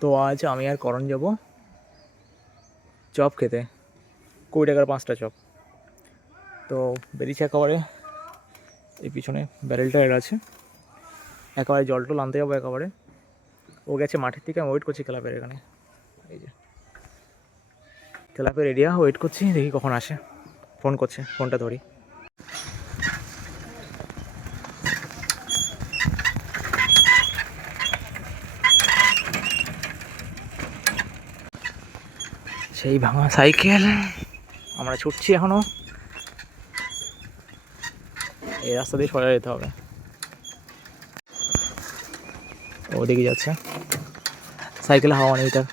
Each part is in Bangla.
তো আজ আমি আর করণ যাব চপ খেতে, 20 টাকার 5টা চপ। তো বেরিয়েছি একেবারে, এই পিছনে ব্যারেলটা এর আছে, একেবারে জল টল আনতে যাবো একেবারে। ও গেছে মাঠের থেকে, আমি ওয়েট করছি ক্লাবের এখানে। এই যে ক্লাবের এরিয়া, ওয়েট করছি, দেখি কখন আসে। ফোন করছে, ফোনটা ধরি। সেই ভাঙা সাইকেল, আমরা ছুটছি এখনো। এই রাস্তা দিয়ে সোজা যেতে হবে। ওদিকে যাচ্ছে, সাইকেলে হাওয়া নেই তার,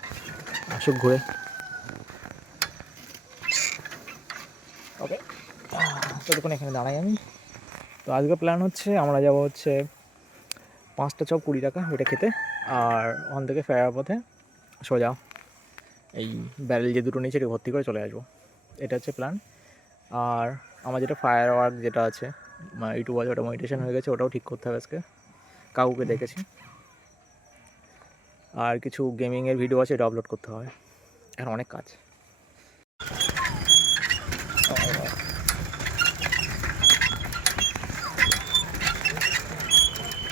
আসুক ঘুরে। ওকে, ততক্ষণ এখানে দাঁড়াই আমি। তো আজকে প্ল্যান হচ্ছে আমরা যাব হচ্ছে 5টা চপ 20 টাকা, ওইটা খেতে। আর ওখান থেকে ফেরার পথে সোজা এই ব্যারেল যে দুটো নিচে ভর্তি করে চলে আসবো, এটা হচ্ছে প্ল্যান। আর আমার যেটা ফায়ার ওয়ার্ক যেটা আছে ইউটিউব আছে, ওটা মেডিটেশন হয়ে গেছে, ওটাও ঠিক করতে হবে আজকে, কাউকে দেখেছি। আর কিছু গেমিংয়ের ভিডিও আছে, এটা আপলোড করতে হবে, এখন অনেক কাজ।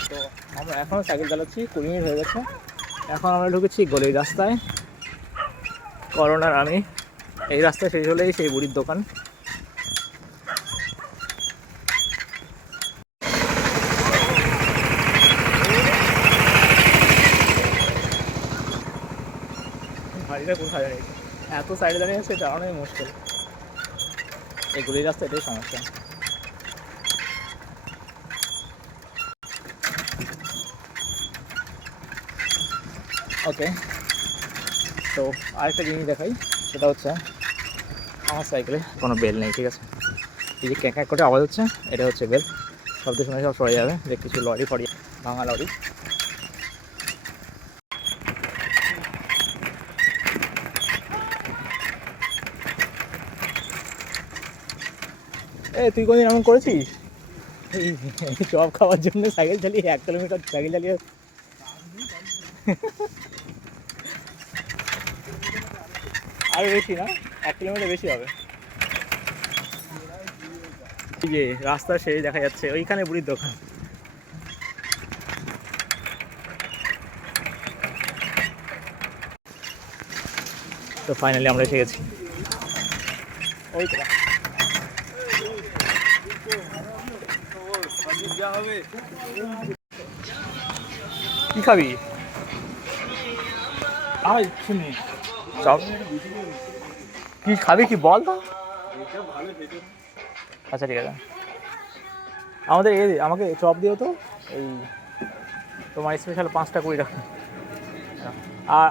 তো আমরা এখনও সাইকেল চালাচ্ছি, 20 মিনিট হয়ে গেছে। এখন আমরা ঢুকেছি গলির রাস্তায়, করোনার আমি এই রাস্তায় শেষ হলেই সেই বুড়ির দোকান। গাড়িটা কোথায় দাঁড়িয়ে, এত সাইডে দাঁড়িয়ে আছে, দাঁড়ানোই মুশকিল। এই গলির রাস্তা, এটাই সমস্যা। ওকে, তো আরেকটা জিনিস দেখাই, সেটা হচ্ছে আমার সাইকেলে কোনো বেল নেই, ঠিক আছে। এই যে ক্যাঁক করে আওয়াজ হচ্ছে, এটা হচ্ছে বেল। শব্দ শুনে সব সরে যাবে, যে কিছু লরি ফরি, ভাঙা লরি। তুই কোনদিন এমন করেছিস? এই চপ খাওয়ার জন্য সাইকেল চালিয়ে 1 কিলোমিটার সাইকেল চালিয়ে? আরও বেশি না, 1 কিলোমিটার বেশি হবে। এই যে রাস্তা সেই দেখা যাচ্ছে, ওইখানে বুড়ির দোকান। তো ফাইনালি আমরা এসে গেছি। ওই তো কি খাবি? শুনি চপ কি খাবি, কি বল তো। আচ্ছা ঠিক আছে, আমাদের আমাকে চপ দিও তো, এই তোমার স্পেশাল 5টা 20 টাকা।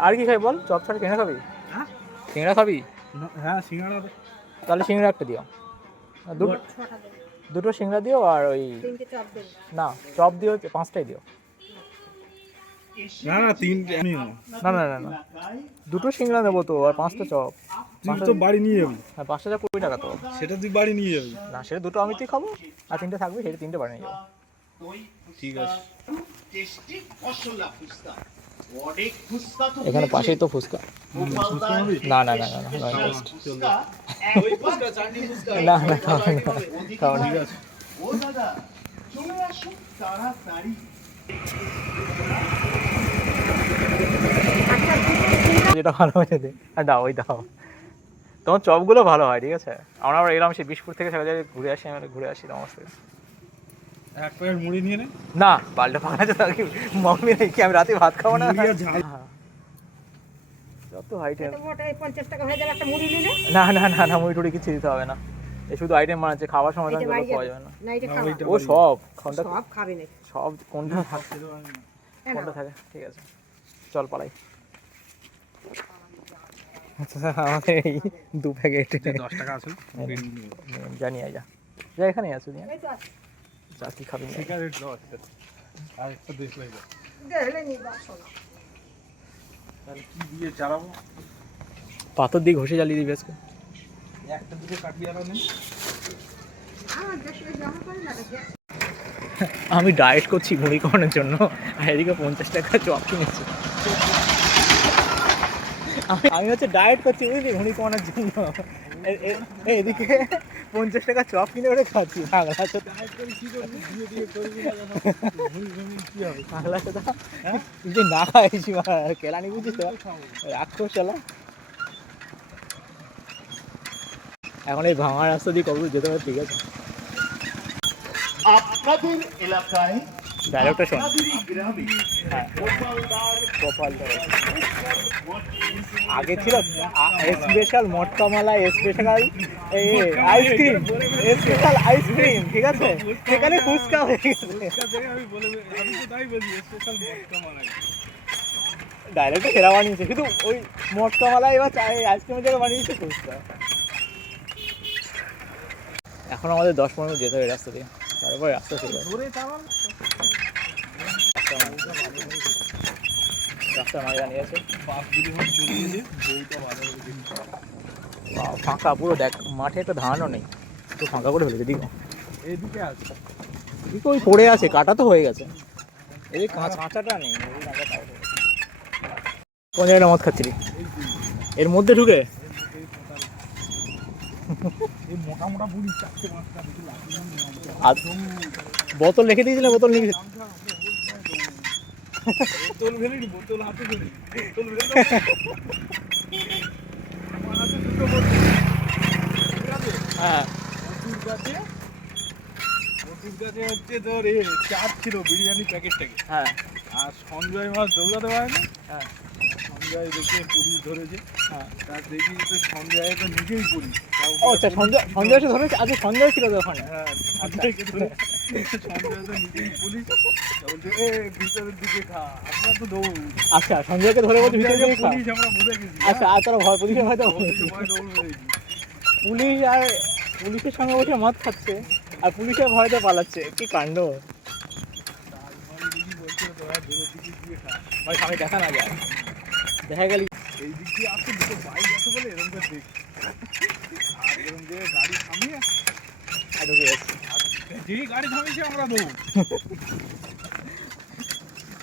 আর কি খাবি বল, চপ ছাড়া সিঙ্গড়া খাবি? সিঙ্গড়া খাবি? হ্যাঁ সিঙ্গাড়া। তাহলে সিঙ্গড়া একটা দিও, দুটো সিঙ্গড়া দিও। আর ওই না, চপ দিও 5টাই দিও। না না 3টে না না না না, দুটো সিঙ্গড়া দেবো তো, আর 5টা চপ। তুই তো বাড়ি নিয়ে যাবি। হ্যাঁ, 5টা চপ 20 টাকা তো। সেটা তুই বাড়ি নিয়ে যাবি। না, সেটা দুটো আমি তুই খাবো, আর 3টে থাকবে, সেটা 3টে বানিয়ে যাবো। ঠিক আছে। এখানে পাশেই তো ফুচকা। না না না না না, না না খাওয়া না। যেটা ভালো হয়েছে দাও, ওই দাও। তোমার চপগুলো ভালো হয়, ঠিক আছে। আমরা এলাম সেই বিশপুর থেকে ঘুরে আসি, আমরা ঘুরে আসি নমস্তে। এক প্যাকেট মুড়ি নিয়ে নে। না, বালটা ফাঁকা আছে, তাকে মম্মি নাকি আমি রাতে ভাত খাবো না। যত আইটেম, 50 টাকা হয়ে যাবে একটা মুড়ি নিলে। না না না না, মুড়ি টুড়ি কিছু দিতে হবে না, এই শুধু আইটেম বানাচ্ছে, খাওয়ার সময় পাওয়া যাবে না। না এটা খাওয়া, ও সব সব খাবে না, সব কোনটা থাকে, কোনটা থাকে, ঠিক আছে চল পালাই। আমাদের এই 2 প্যাকেট 10 টাকা আছে, জানি যা যা, এখানেই আছো এই তো আছে। যা, কি খাবি? সিগারেট দাও আর একটা দেখ লাগে। দেহলে নি বাস না, তাহলে কি দিয়ে চালাবো? পাথর দিয়ে ঘষে জ্বালিয়ে দিবি আজকে। একটা দুটো কাটিয়ে আনা নেই। আমার দেশে জামা পড়ে না রে। আমি ডায়েট করছি মুড়ি খাওয়ানোর জন্য, আর এদিকে 50 টাকা চপ কিনেছি। আমি হচ্ছে ডায়েট করছি বুঝলি, ভুঁড়ি কমানোর জন্য। এদিকে 50 টাকা চপ কিনে ওটা খাচ্ছি। পাগলা চোদা, পাগলা চোদা, তুই যে না খাইছি কেলানি বুঝছিস তো, রাক্ষস চলা। এখন এই ভাঙা রাস্তা দিয়ে কবে যেতে হবে, ঠিক আছে। আপনাদের এলাকায় ডায়লগটা শোন। আপনাদেরই গ্রামে হ্যাঁ, গোপালদার আগে ছিল স্পেশাল মটকামালা, স্পেশাল আইসক্রিম, স্পেশাল আইসক্রিম, ঠিক আছে, সেখানে ফুচকা হয়ে গেছে। ডায়লগটা সেরা বানিয়েছে, কিন্তু ওই মটকামালা এবার আইসক্রিমের জায়গায় বানিয়েছে ফুচকা। এখন আমাদের 10 মিনিট যেতে হবে রাস্তা দিয়ে, তারপরে রাস্তা ছিল রাস্তা মাঝে দাঁড়িয়ে আছে। ফাঁকা পুরো, দেখ মাঠে একটা ধানও নেই, তো ফাঁকা করে ফেলেছে। দিকে এইদিকে আছে, দিকে ওই পড়ে আছে, কাটা তো হয়ে গেছে। এই কাঁচাটা নেই, কোন জায়গায় মদ খাচ্ছিলি এর মধ্যে ঢুকে? এই মোটা মোটা বুড়ি 4-5টা দেখি লাঠি আর বোতল রেখে দিয়েছিল, বোতল নিয়ে বোতল ফেলিনি, বোতল হাতে ফেলি, বোতল ফেলে আমার হাতে দুটো বোতল, ঠিক আছে। হ্যাঁ মটুর গাছে হচ্ছে তোর চাপ ছিল বিরিয়ানি প্যাকেটটাকে। হ্যাঁ আর সঞ্জয় মাছ দৌড়াতে পারে না, হ্যাঁ সঞ্জয় দেখে পুলিশ ধরেছে। হ্যাঁ। তার দেখি তো সঞ্জয় তো নিজেই পুলিশ। ও আচ্ছা, সঞ্জয় এসে ধরেছে। আচ্ছা, সঞ্জয় ছিল তো ওখানে। হ্যাঁ, সঞ্জয়কে ধরে, সঞ্জয় তো নিজেই পুলিশ। তা বলছে ভিতরের দিকে খা, আপনার তো দৌড়। আচ্ছা, সঞ্জয়কে ধরে বলছে ভিতরে সঞ্জয়কে গিয়ে খা। পুলিশ আমরা বুঝে গেছি। আচ্ছা, আর তারা ভয়, পুলিশের হয়তো সময় দৌড় মেরেছি। পুলিশ আর পুলিশের সঙ্গে বসে মদ খাচ্ছে আর পুলিশের ভয়তে পালাচ্ছে, কি কাণ্ড তারপরে দিদি বলছে তোরা দূরের দিকে গিয়ে খা। ভাই। সামনে দেখা না যায়, দেখা গেলি এই দিক দিয়ে আসছে, দুটো বাইক আছে বলে এরকম করে দেখ। আর এরকম দিয়ে গাড়ি থামিয়ে, আর ঢুকে যাচ্ছে। আর যেই গাড়ি থামিয়েছে আমরা দৌড়।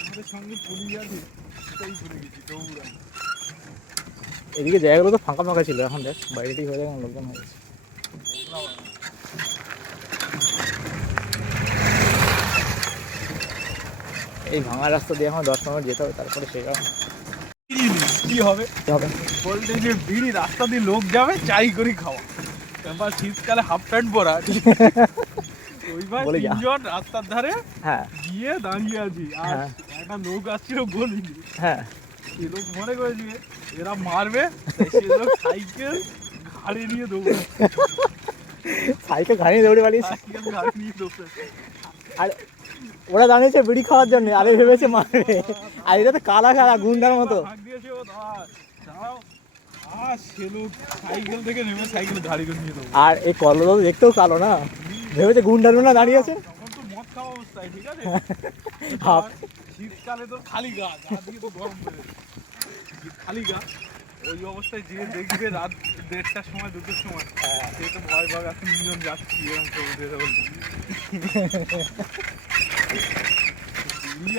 আমাদের সঙ্গে পুলিশ আছে, সেটাই ভুলে গেছি, দৌড়। এদিকে জায়গাগুলো তো ফাঁকা ফাঁকা ছিল, এখন দেখ বাইরেটি হয়ে যায়, লোকজন হয়ে গেছে। এই ভাঙা রাস্তা দিয়ে এখন 10 মিনিট যেতে হবে, তারপরে সেটা কি হবে হবে। বলতে যে বিড়ি রাস্তা দিয়ে লোক যাবে চাই করে খাওয়া, এবার শীতকালে হাফ প্যান্ট পরা, ওই ভাই বলে যা। 3 জন রাস্তার ধারে হ্যাঁ গিয়ে দাঁড়িয়ে আছি। আর হ্যাঁ। একটা লোক আসছিল বলিনি, হ্যাঁ, সে লোক মনে করেছে এরা মারবে, তাই সে লোক সাইকেল ঘাড়ে নিয়ে দৌড়ে, সাইকেল ঘাড়িয়ে দৌড়ে পালিয়েছে। সাইকেল ঘাড়ে নিয়ে দৌড়ে। আর ওরা দাঁড়িয়েছে বিড়ি খাওয়ার জন্য, আরে ভেবেছে মারবে। আর এটা তো কালা কালা গুন্ডার মতো। হাঁক দিয়েছে ও দাঁড়াও, আর সে লোক সাইকেল থেকে নেমে সাইকেল ঘাড়ি করে নিয়ে দৌড়ে। আর এই কলর দেখতেও কালো না, ভেবেছে গুন্ডার না দাঁড়িয়ে আছে। তখন তো মদ খাওয়া অবস্থায়, ঠিক আছে। হাফ। শীতকালে তো খালি গা, গা দিয়ে তো গরম পড়ে যায়। খালি গা, ওই অবস্থায় যে দেখবে রাত 1:30টার সময় 2টোর সময়, সে তো ভয় ভাগ আছে, 3 জন যাচ্ছি এরকম করে দিয়ে বলতে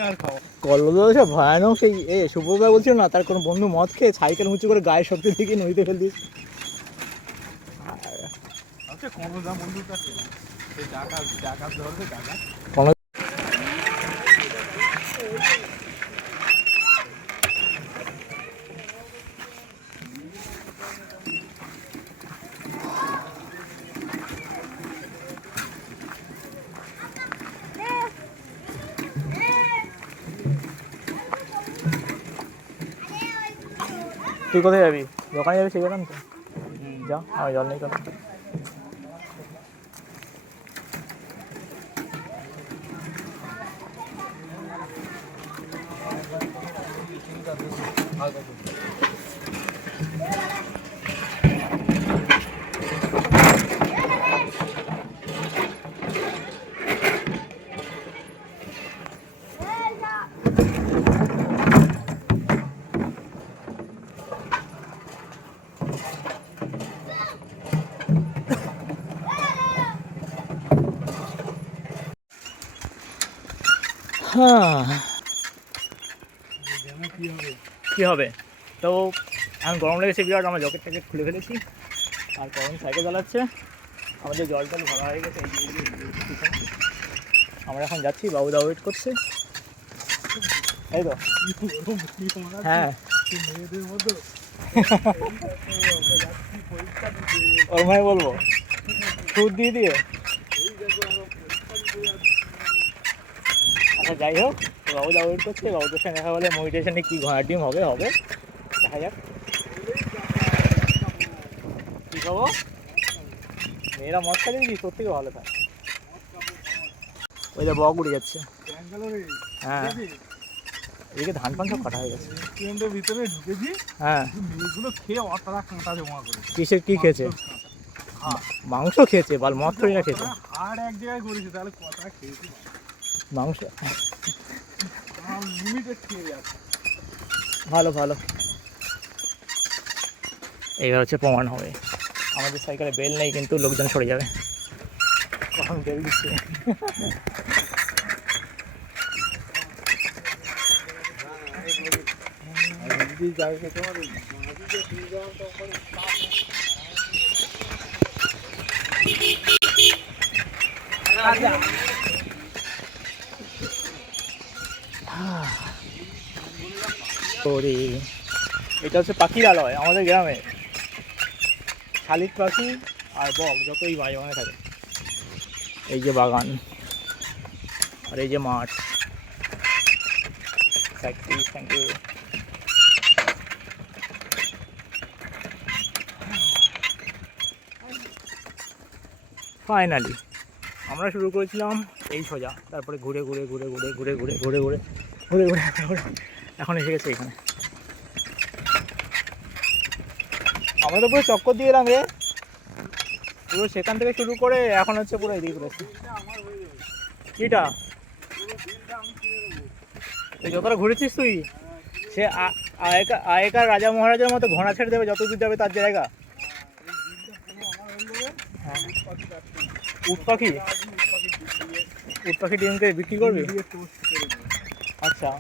আর খাওয়া। কল্লোল সব ভয়ানক। সেই সুব্রতদা বলছিল না, তার কোনো বন্ধু মদ খেয়ে সাইকেল উঁচু করে গায়ে শক্তি থেকে নদীতে ফেল দিস। আচ্ছা, কোনো যা বন্ধুর কাছে সে ডাকাত ধরবে, ডাকাত তুই কোথায় যাবি? দোকানে যাবি, সেই গেলাম তো। যা, আমার জল নেই কেন। হ্যাঁ, কি হবে? কী হবে তো এখন গরম লেগেছে বিরাট, আমরা জ্যাকেট ট্যাকেট খুলে ফেলেছি। আর গরম সাইকেল চালাচ্ছে, আমাদের জল টল ভরা হয়ে গেছে। আমরা এখন যাচ্ছি, বাবুদা ওয়েট করছে, এই তো। হ্যাঁ মেয়েদের মতো ওর মাই বলবো সুদ দিয়ে দিয়ে। আচ্ছা যাই হোক, বাবুদা ওয়েট করছে, বাবুদের সঙ্গে দেখা বলে মেডিটেশনে কি ঘোড়ার ডিম হবে হবে, দেখা যাক কী খাবো। মেয়েরা মদ খালি দিবি, তোর থেকে ভালো থাকে। ওই যে বক উড়ে যাচ্ছে। ব্যাঙ্গালোরে হ্যাঁ এদিকে ধান পান সব কাটা হয়ে গেছে। রেস্টুরেন্টের ভিতরে ঢুকেছি, হ্যাঁ মেয়েগুলো খেয়ে অতটা কাঁটা জমা করে। কিসের কি খেয়েছে? মাংস খেয়েছে, বাল মদ থরি না খেয়েছে। আর এক জায়গায় করেছে, তাহলে কতটা খেয়েছি মাংস লিমিটেড খেয়ে যাচ্ছে। ভালো ভালো। এইবার হচ্ছে প্রমাণ হবে। আমাদের সাইকেলে বেল নেই, কিন্তু লোকজন সরে যাবে কখন বেল দিচ্ছে। ওরে এটা হচ্ছে পাখির আলয় আমাদের গ্রামে। শালিক পাখি আর বক যতই বাজে বাগানে থাকে। এই যে বাগান আর এই যে মাঠ। Thank you. ফাইনালি আমরা শুরু করেছিলাম এই সোজা, তারপরে ঘুরে ঘুরে ঘুরে ঘুরে ঘুরে ঘুরে ঘুরে ঘুরে ঘুরে ঘুরে ঘুরে এখন এসে গেছে এখানে। আমরা তো পুরো চক্কর দিয়ে এলাম রে, পুরো সেখান থেকে শুরু করে এখন হচ্ছে পুরো এদিকে ঘুরেছি। কিটা তুই যতটা ঘুরেছিস তুই, সে আগেকার রাজা মহারাজার মতো ঘোড়া ছেড়ে দেবে যত দূর যাবে তার জায়গা। হ্যাঁ উট পাখি, উট পাখি ডিমকে বিক্রি করবি? আচ্ছা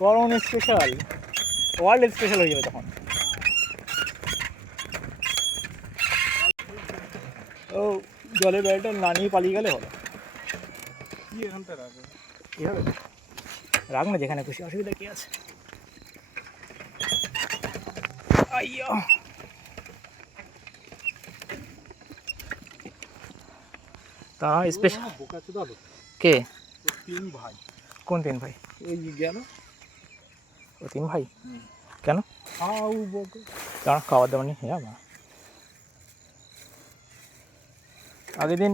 করন স্পেশাল, ওয়ার্ল্ড স্পেশাল হয়ে যাবে তখন। ও জলের ব্যাগটা না নিয়ে পালিয়ে গেলে হলো। কি এখানটা রাখবে? কী হবে? রাখ না যেখানে খুশি, অসুবিধা কী আছে? আইয়া তা স্পেশাল বোকাচোদা লোক। কে? ও তিন ভাই। কোন তিন ভাই? ওই গেল ও তিন ভাই কেন? খাও বকে। কারণ খাবার দাবার নেই। হ্যাঁ আগের দিন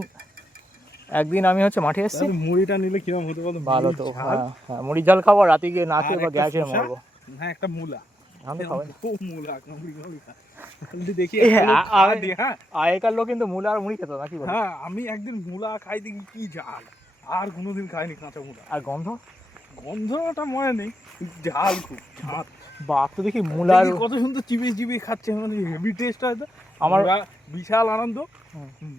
একদিন আমি হচ্ছে মাঠে এসেছি, মুড়িটা নিলে কিরম হতে বলো? ভালো তো। হ্যাঁ হ্যাঁ মুড়ি ঝাল খাবো, রাতে গিয়ে না খেয়ে বা গ্যাস হয়ে মরবো। হ্যাঁ একটা মূলা, এখন তো খাবার খুব মূলা দেখি। হ্যাঁ আগেকার লোক কিন্তু মূলা আর মুড়ি খেত নাকি? হ্যাঁ আমি একদিন মূলা খাই দেখি কি ঝাল, আর কোনোদিন খাইনি কাঁচা মূলা। আর গন্ধ, গন্ধটা মনে নেই, ঝাল খুব ঝাল। বাপ তো দেখি মূলার কত সুন্দর চিবিয়ে চিবিয়ে খাচ্ছে, হেভি টেস্ট হয়তো। আমার বিশাল আনন্দ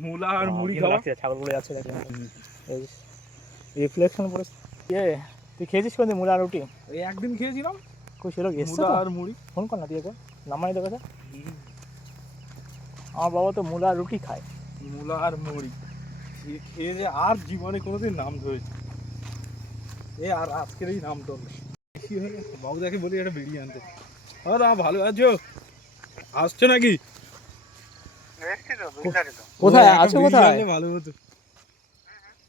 মূলা আর মুড়ি খাওয়া। ছাগল পড়ে যাচ্ছে রিফ্লেকশন পড়ে। কে তুই খেয়েছিস কোনদিন মূলা আর রুটি? ওই একদিন খেয়েছিলাম কই ছিল গেছে মূলা আর মুড়ি। ফোন কর না দিয়ে কর, নামাই দেবে। আমার বাবা তো মূলা আর রুটি খায়। মূলা আর মুড়ি খেয়ে যে আর জীবনে কোনোদিন নাম ধরেছে এ, আর আজকের এই নাম ধরলো। কি হয়ে গেছে বকদাকে বলি একটা বেরিয়ে আনতে। ভালো আছো? আসছো নাকি? কোথায় আছো? কোথায় ভালো হতো।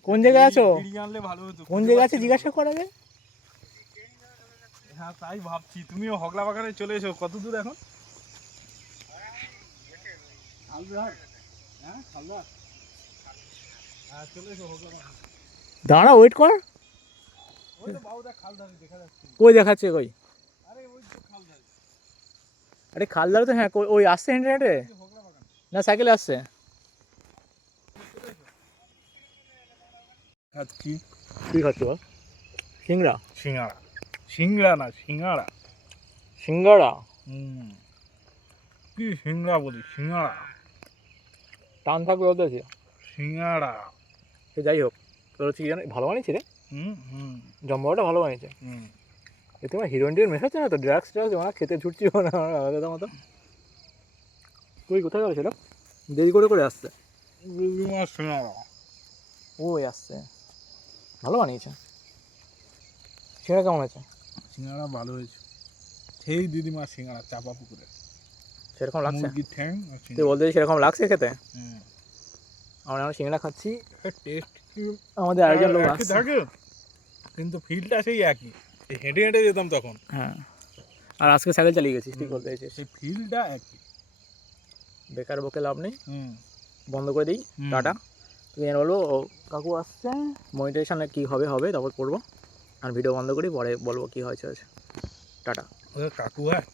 কোন জায়গায় আছো? বেরিয়ে আনলে ভালো হতো। কোন জায়গায় আছে জিজ্ঞাসা করা যায়? হ্যাঁ তাই ভাবছি। তুমিও হগলা বাগানে চলে এসো। কত দূর এখন? হ্যাঁ খালদার, হ্যাঁ চলে এসো হগলা বাগান। দাঁড়া ওয়েট কর। ওই তো বাবুদা খালদারে দেখা যাচ্ছে। কই দেখাচ্ছে কই? আরে ওই তো খালদারে। আরে খালদার তো, হ্যাঁ ওই আসছে হেঁটে হেঁটে হগলা বাগান না সাইকেলে আসছে? খাচ্ছি। তুই খাচ্ছি বল? সিংড়া? সিঙ্গাড়া। সিংড়া না সিঙ্গাড়া। সিঙ্গাড়া? কি সিংড়া বলি? সিঙ্গাড়া। টান থাকবে বলতে আছে সিঙ্গাড়া। সে যাই হোক, তোর হচ্ছে কি জানো ভালো বানিয়েছে রে, হুম জম্বাটা ভালো বানিয়েছে। এ তোমার হিরোইন টিরোইন মেশাচ্ছে না তো? ড্রাগস ওরা খেতে ছুটছি না আলাদা মতো। তুই কোথায় গেল সেটা? দেরি করে করে আসছে। রুই মাছ সিঙ্গাড়া। ওই আসছে, ভালো বানিয়েছে। সেটা কেমন আছে? সিঙ্গাড়া ভালো হয়েছে। সেই দিদিমার সিঙ্গাড়া চাপা পুকুরে সেরকম লাগছে? মুরগির ঠ্যাং আর তুই সিঙ্গাড়া। বলতে সেরকম লাগছে খেতে? হুম। আমরা এখন সিঙ্গড়া খাচ্ছি, টেস্ট কি আমাদের আরেকজন লোক একই আসছে। থাকে, কিন্তু ফিলটা সেই একই। এই হেঁটে হেঁটে যেতাম তখন, হ্যাঁ, আর আজকে সাইকেল চালিয়ে গেছিস, ঠিক বলতে চাইছিস। সেই ফিলটা একই। বেকার বকে লাভ নেই, হুম। বন্ধ করে দিই। হুম। টাটা। তুই যেন বলবো ও কাকু আসছে, মনিটাইজেশনে কী হবে হবে, তারপর করবো। আর ভিডিও বন্ধ করি, পরে বলবো কী হয়েছে হয়েছে। টাটা। ওদের কাকু হয়।